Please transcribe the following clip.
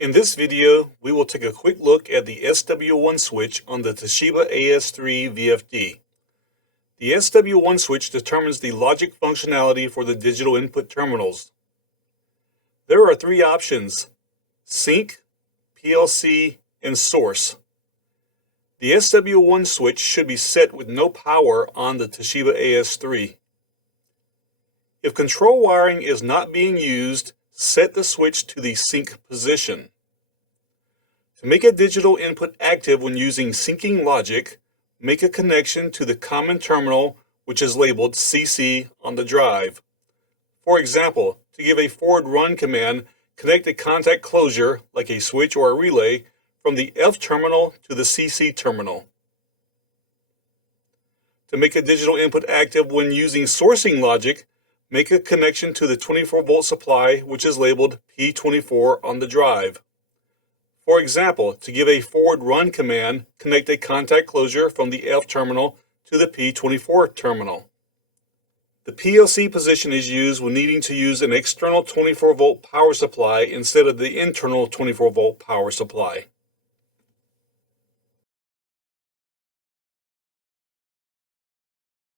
In this video, we will take a quick look at the SW1 switch on the Toshiba AS3 VFD. The SW1 switch determines the logic functionality for the digital input terminals. There are three options: sync, PLC, and source. The SW1 switch should be set with no power on the Toshiba AS3. If control wiring is not being used, set the switch to the sync position. To make a digital input active when using syncing logic, make a connection to the common terminal which is labeled CC on the drive. For example, to give a forward run command, connect a contact closure, like a switch or a relay, from the F terminal to the CC terminal. To make a digital input active when using sourcing logic, make a connection to the 24-volt supply, which is labeled P24 on the drive. For example, to give a forward run command, connect a contact closure from the F terminal to the P24 terminal. The PLC position is used when needing to use an external 24-volt power supply instead of the internal 24-volt power supply.